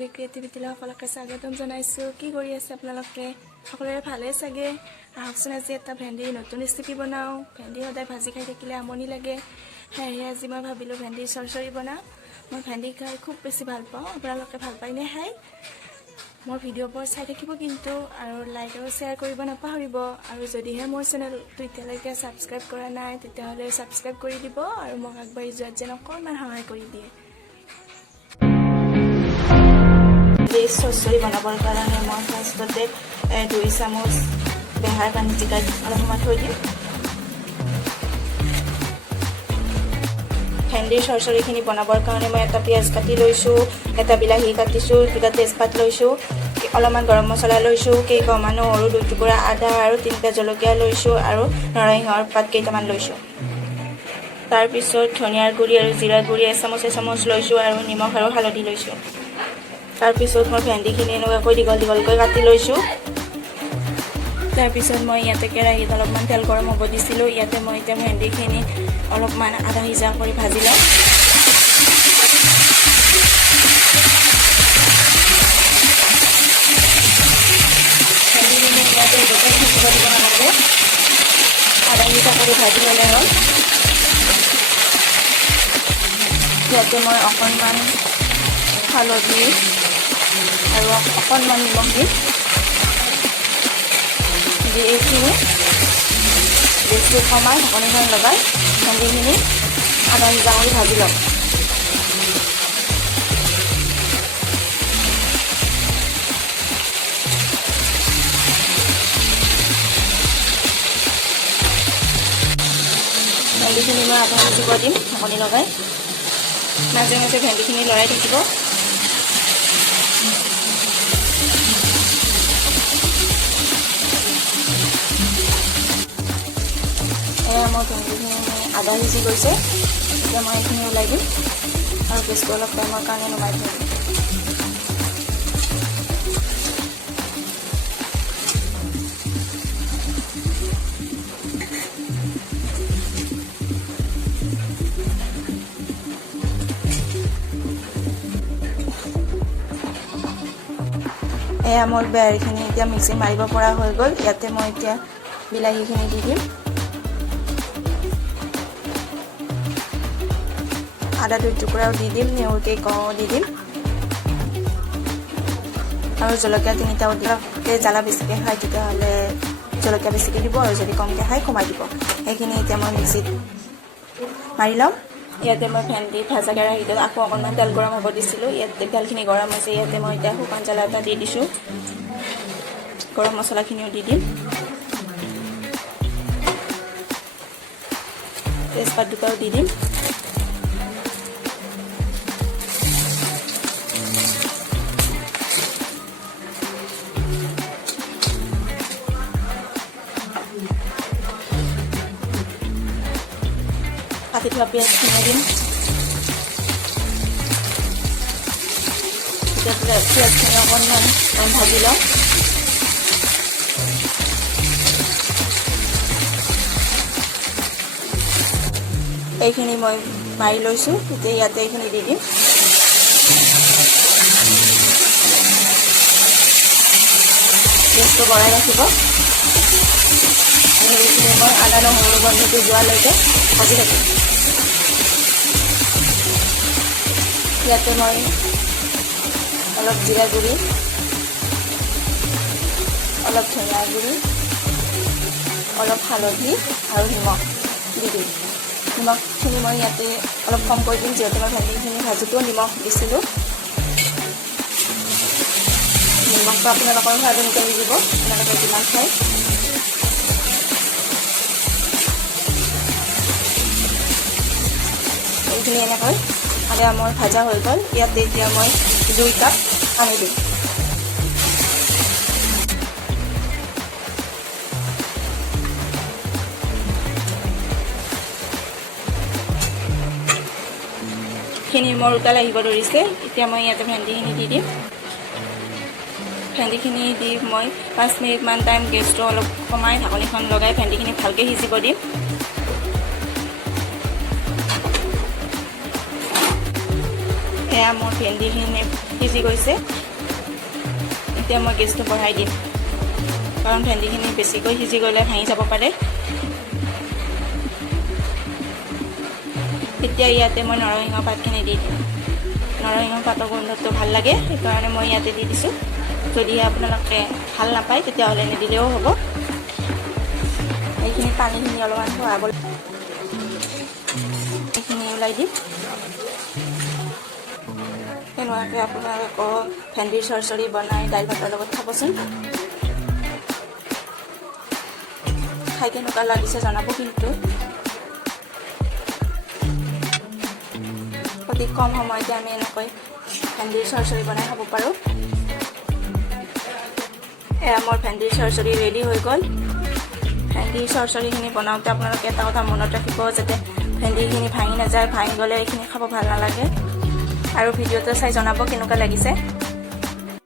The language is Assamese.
পৃথিৱী ক্ৰিয়েটিভিটিলৈ সকলোকে স্বাগতম জনাইছোঁ। কি কৰি আছে আপোনালোকে? সকলোৰে ভালেই চাগে। আহকচোন আজি এটা ভেন্দিৰ নতুন ৰেচিপি বনাওঁ। ভেন্দি সদায় ভাজি খাই থাকিলে আমনি লাগে, সেয়েহে আজি মই ভাবিলোঁ ভেন্দিৰ চৰচৰি বনাওঁ। মই ভেন্দি খাই খুব বেছি ভাল পাওঁ। আপোনালোকে ভাল পায়নে খাই? মোৰ ভিডিঅ'বোৰ চাই থাকিব কিন্তু, আৰু লাইক আৰু শ্বেয়াৰ কৰিব নাপাহৰিব। আৰু যদিহে মোৰ চেনেলটো এতিয়ালৈকে ছাবস্ক্ৰাইব কৰা নাই তেতিয়াহ'লে ছাবস্ক্ৰাইব কৰি দিব আৰু মোক আগবাঢ়ি যোৱাত যেন অকণমান সহায় কৰি দিয়ে। চৰচৰি বনাবৰ কাৰণে মই ফাৰ্ষ্টতে 2 চামুচ বেহাৰ পানী জিকাই অলপ সময় থৈ দিম। ভেন্দিৰ চৰচৰিখিনি বনাবৰ কাৰণে মই এটা পিঁয়াজ কাটি লৈছোঁ, এটা বিলাহী কাটিছোঁ, 2টা তেজপাত লৈছোঁ, অলপমান গৰম মছলা লৈছোঁ, কেইকমান নহৰু, 2 টুকুৰা আদা আৰু 3টা জলকীয়া লৈছোঁ আৰু নৰসিংহৰ পাত কেইটামান লৈছোঁ। তাৰপিছত ধনিয়াৰ গুড়ি আৰু জিৰাৰ গুড়ি এচামুচ লৈছোঁ আৰু নিমখ আৰু হালধি লৈছোঁ। তাৰপিছত মই ভেন্দিখিনি এনেকুৱাকৈ দীঘলকৈ কাটি লৈছোঁ। তাৰপিছত মই ইয়াতে কেৰাহীত অলপমান তেল গৰম হ'ব দিছিলোঁ। ইয়াতে মই এতিয়া ভেন্দিখিনি অলপমান আধা সিজা কৰি ভাজি লওঁ। ভেন্দিখিনি ইয়াতে গোটেই সিজিব দিব নালাগে, আধা সিজা কৰি ভাজি ল'লে হ'ল। ইয়াতে মই অকণমান হালধি আৰু অকণমান নিমখ দি এইখিনি বেছি সময় ঢাকনিখন লগাই ভেন্দিখিনি আধা সিজা কৰি ভাজি ল'ম। ভেন্দিখিনি মই আধা সিজিব দিম ঢাকনি লগাই। মাজে মাজে ভেন্দিখিনি লৰাই থাকিব। মোৰ ভেন্দিখিনি আধা সিজি গৈছে। এতিয়া মই এইখিনি ওলাই দিম আৰু গেছটো অলপ টাইমৰ কাৰণে নমাই থৈ দিম। এয়া মোৰ বেহাৰখিনি এতিয়া মিক্সি মাৰিব পৰা হৈ গ'ল। ইয়াতে মই এতিয়া বিলাহীখিনি দি দিম, আদা 2 টুকুৰাও দি দিম, নেউৰ কেইকমাও দি দিম আৰু জলকীয়া 3টাও দিম। জ্বালা বেছিকৈ খায় তেতিয়াহ'লে জলকীয়া বেছিকৈ দিব, আৰু যদি কমকৈ খায় কমাই দিব। সেইখিনি এতিয়া মই মিক্সিত মাৰি ল'ম। ইয়াতে মই ভেন্দি ভাজা কেৰাহীটোত আকৌ অকণমান তেল গৰম হ'ব দিছিলোঁ। ইয়াতে তেলখিনি গৰম হৈছে। ইয়াতে মই এতিয়া শুকান জ্বালা এটা দি দিছোঁ, গৰম মছলাখিনিও দি দিম, তেজপাত 2টাও দি দিম। কাটি থোৱা পিঁয়াজখিনি দিম। পিঁয়াজখিনি অকণমান ভাজি লওঁ। এইখিনি মই মাৰি লৈছোঁ। এতিয়া ইয়াতে এইখিনি দি দিম। গেছটো বঢ়াই ৰাখিব আৰু এইখিনি মই আদা নহৰু গন্ধটো যোৱালৈকে ভাজি থাকিম। ইয়াতে মই অলপ জিৰা গুড়ি, অলপ ধনিয়া গুড়ি, অলপ হালধি আৰু নিমখ দি দিম। নিমখখিনি মই ইয়াতে অলপ কম কৰি দিম, যিহেতু মই ভেন্দিখিনি ভাজোঁতেও নিমখ দিছিলোঁ। নিমখটো আপোনালোকৰ সোৱাদ অনুযায়ী দিব, আপোনালোকে যিমান খায়। এইখিনি এনেকৈ আদা মোৰ ভাজা হৈ গ'ল। ইয়াতে এতিয়া মই 2 কাপ পানী দিম। খিনি মোৰ উতাল আহিব ধৰিছে। এতিয়া মই ইয়াতে ভেন্দিখিনি দি দিম। ভেন্দিখিনি দি মই 5 মিনিটমান টাইম গেছটো অলপ কমাই ঢাকনিখন লগাই ভেন্দিখিনি ভালকৈ সিজিব দিম। এয়া মোৰ ভেন্দিখিনি সিজি গৈছে। এতিয়া মই গেছটো বঢ়াই দিম, কাৰণ ভেন্দিখিনি বেছিকৈ সিজি গ'লে ভাঙি যাব পাৰে। এতিয়া ইয়াতে মই নৰসিংহ পাতখিনি দি দিম। নৰসিংহ পাতৰ গোন্ধটো ভাল লাগে, সেইকাৰণে মই ইয়াতে দি দিছোঁ। যদিহে আপোনালোকে ভাল নাপায় তেতিয়াহ'লে নিদিলেও হ'ব। এইখিনি পানীখিনি অলপমান খোৱাব, এইখিনি ওলাই দিম। তেনেকুৱাকৈ আপোনালোকে ভেন্দিৰ চৰচৰি বনাই দাইল ভাতৰ লগত খাবচোন। খাই কেনেকুৱা লাগিছে জনাব কিন্তু। অতি কম সময়তে আমি এনেকৈ ভেন্দিৰ চৰচৰি বনাই খাব পাৰোঁ। এয়া মোৰ ভেন্দিৰ চৰচৰি ৰেডি হৈ গ'ল। ভেন্দিৰ চৰচৰিখিনি বনাওঁতে আপোনালোকে এটা কথা মনত ৰাখিব, যাতে ভেন্দিখিনি ভাঙি নাযায়। ভাঙি গ'লে এইখিনি খাব ভাল নালাগে। আৰু ভিডিঅ'টো চাই জনাব কেনেকুৱা লাগিছে।